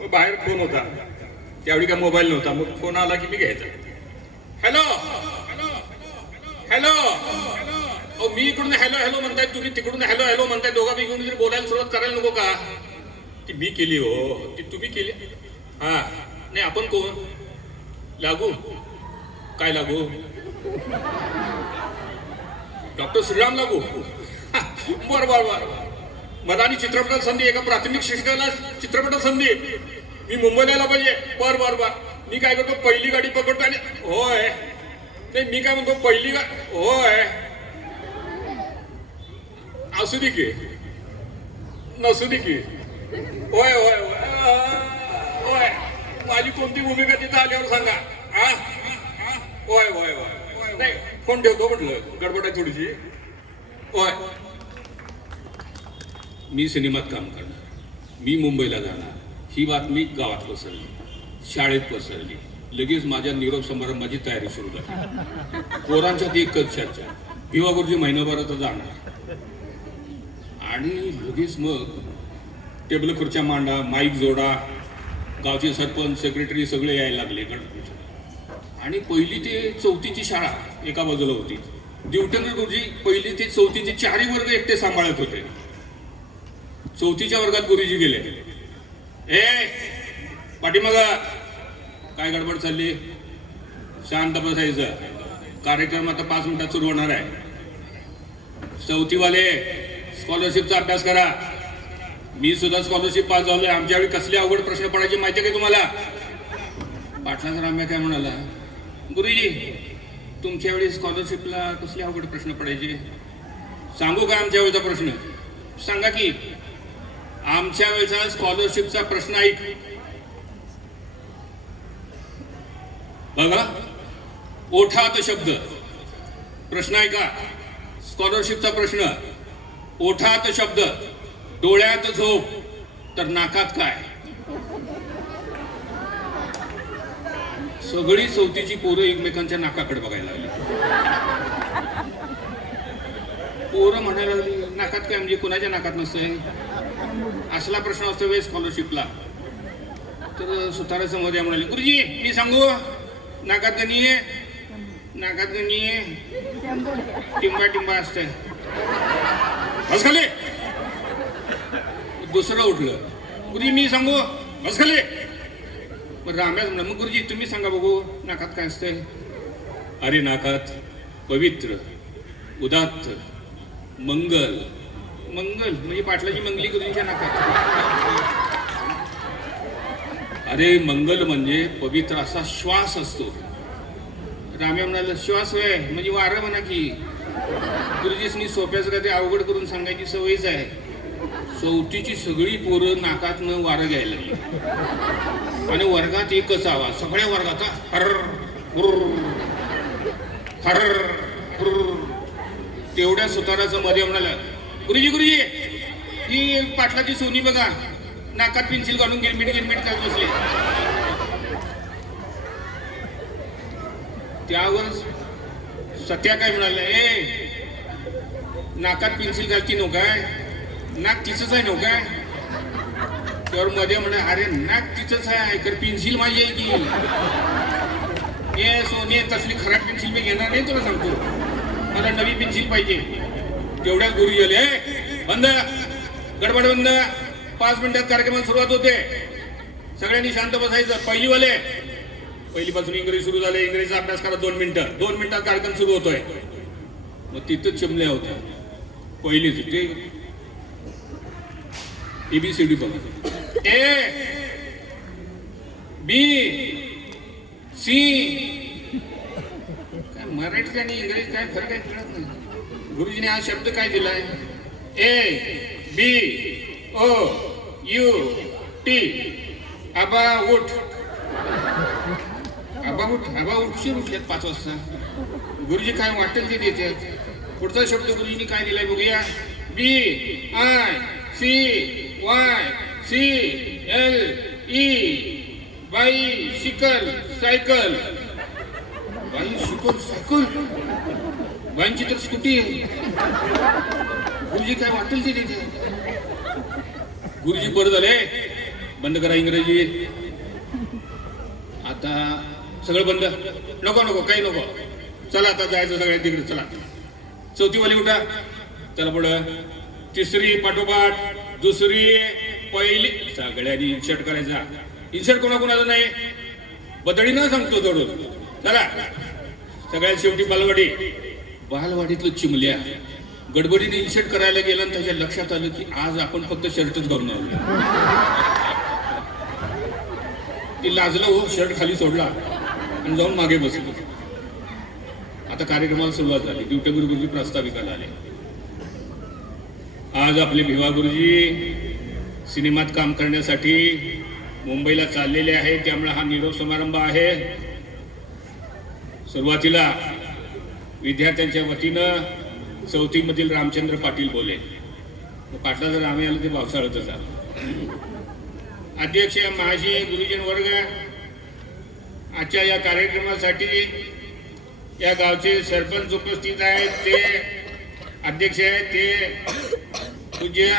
मग बाहेर फोन होता, त्यावेळी काय मोबाईल नव्हता, मग फोन आला की मी घ्यायचा. हॅलो हॅलो, अहो मी इकडून हॅलो हॅलो म्हणताय, तुम्ही तिकडून हॅलो हॅलो म्हणताय, दोघा मी इकडून बोलायला सुरुवात करायला नको का? ती मी केली हो, ती तुम्ही केली. हा नाही, आपण कोण लागू? काय लागू? डॉक्टर श्रीराम लागू? बर बर बर. मदानी चित्रपटात संधी, एका प्राथमिक शिक्षकाला चित्रपटात संधी, मी मुंबईला यायला पाहिजे. बर बर बर. मी काय करतो, पहिली गाडी पकडतो आणि होय. नाही मी काय म्हणतो, पहिली होय असू दे की नसू दे की, होय होय होय. माझी कोणती भूमिका तिथं आल्यावर सांगा. हा होय होय होय. नाही फोन ठेवतो म्हटलं, गडबड आहे थोडीशी. होय, मी सिनेमात काम करणार, मी मुंबईला जाणार, ही बातमी गावात पसरली, शाळेत पसरली, लगेच माझ्या निरोप समारंभाची तयारी सुरू झाली. पोरांच्यात एकच चर्चा, भिवा गुरुजी महिनाभरात जाणार. आणि लगेच मग टेबल खुर्च्या मांडा, माईक जोडा, गावचे सरपंच सेक्रेटरी सगळे यायला लागले गणपतीच्या. आणि पहिली ते चौथीची शाळा एका बाजूला होती. दिवटेंद्र गुरुजी पहिली ते चौथीचे चारही वर्ग एकटे सांभाळत होते. चौथीच्या वर्गात गुरुजी गेले. पाठीमाग काय गडबड चालली? शांत बसायचं, कार्यक्रम आता 5 मिनिटात सुरू होणार आहे. चौथीवाले स्कॉलरशिपचा अभ्यास करा. मी सुद्धा स्कॉलरशिप पास झालोय. आमच्या वेळी कसले अवघड प्रश्न पडायचे माहिती आहे का तुम्हाला? पाटलाचा राम्या काय म्हणाला, गुरुजी तुमच्या वेळी स्कॉलरशिपला कसले अवघड प्रश्न पडायचे? सांगू का आमच्या वेळेचा प्रश्न? सांगा की. आमच्या वेळेचा स्कॉलरशिपचा प्रश्न ऐक बघा. ओठात शब्द, प्रश्न आहे का? स्कॉलरशिपचा प्रश्न. ओठात शब्द, डोळ्यात झोप, तर नाकात काय? सगळी चौथीची पोरं एकमेकांच्या नाकाकडे बघायला लागली. पोरं म्हणायला लागली, नाकात काय म्हणजे कुणाच्या नाकात नसतंय? असला प्रश्न असतो वे स्कॉलरशिपला. तर सुताराचं मध्ये म्हणाले, गुरुजी मी सांगू, नाकात गणी आहे, नाकात गणी आहे, टिंबा टिंबा असतंय. बस खाली. दुसरं उठलं, गुरुजी मी सांगू, बस खाली. मग राम्याच म्हणा, मग गुरुजी तुम्ही सांगा बघू, नाकात काय असतंय? अरे नाकात पवित्र, उदात्त, मंगल. मंगल म्हणजे पाटलाची मंगली गुरुजींच्या नाकात. अरे मंगल म्हणजे पवित्र असा श्वास असतो. राम्या म्हणाला, श्वास होय म्हणजे वारं म्हणा की. गुरुजीसनी सोप्याच का ते अवघड करून सांगायची सवयच आहे. चौथीची सगळी पोरं नाकातनं वारं घ्यायला लागली. आणि वर्गात एकच आवाज, सगळ्या वर्गात हर हर. तेवढ्या सुताराचं मध्ये म्हणाला, गुरुजी गुरुजी ही पाटलाची सोनी बघा, नाकात पेन्सिल घालून गिरमिट गिरमिट करत बसले. त्यावर सत्या काय म्हणाले, नाकात पेन्सिल घालती नो काय, नाक तिचंच आहे नो काय? त्यावर मध्ये म्हणा, अरे नाक तिचंच आहे तर पेन्सिल माझी आहे की. सोने तसली खराब पेन्सिल मी घेणार नाही, तुला सांगतो, मला नवी पेन्सिल पाहिजे. तेवढ्याच गुरुजी आले, बंद, गडबड बंद. 5 मिनिटात कार्यक्रमाला सुरुवात होते. सगळ्यांनी शांत बसायचं. पहिलीवाले, पहिलीपासून इंग्रजी सुरू झाले, इंग्रजीचा अभ्यास करा 2 मिनिटं. 2 मिनिटात कार्यक्रम सुरू होतोय. मग तिथं चिमल्या होत्या. पहिलीच ते ABCD बघा, A B C. काय मराठी आणि इंग्रजी काय फरक आहे कळत नाही. गुरुजीने हा शब्द काय दिलाय? A B O U T. आबा उठ. आबा उठ, आबा उठशीर उठल्यात 5 वाजता. गुरुजी काय वाटेल ते देतात. पुढचा शब्द गुरुजीने काय दिलाय बघूया. B I C Y C L E. बाई शिकल सायकल. बाई शिकल सायकल, बाईंची तर स्कूटी आहे. गुरुजी काय वाटेल ते देते. गुरुजी बरं झाले, बंद करा इंग्रजी. आता सगळं बंद. नको नको काही नको. चला आता जायचं सगळ्या तिकडे. चला चौथी वाली उठा. चला पुढं. तिसरी पाठोपाठ. दुसरी. पहिली. सगळ्यांनी इन्शर्ट करायचा. इन्शर्ट कोणाकोणाला नाही. बदडी न सांगतो जोडून. चला सगळ्यात शेवटी बालवाडी. बालवाडीतलं चिमल्या गडबडीने इन्शर्ट करायला गेलं आणि त्याच्या लक्षात आलं की आज आपण फक्त शर्टच घालून आलो. ती लाजलं हो. शर्ट खाली सोडला आणि जाऊन मागे बसलो. आता कार्यक्रमाला सुरुवात झाली. ड्युटेबुल गुरुजी प्रास्ताविकाला आले. आज आपले भिवा गुरुजी सिनेमात काम करण्यासाठी मुंबईला चाललेले आहे. त्यामुळे हा निरोप समारंभ आहे. सुरुवातीला विद्यार्थ्यांच्या वतीनं चौथीमधील रामचंद्र पाटील बोले. पाटला जर आम्ही आलो ते पावसाळ्यातच आलो. अध्यक्ष महाशय गुरुजन वर्ग, आजच्या या कार्यक्रमासाठी या गावचे सरपंच उपस्थित आहेत. ते अध्यक्ष आहेत ते पूज्य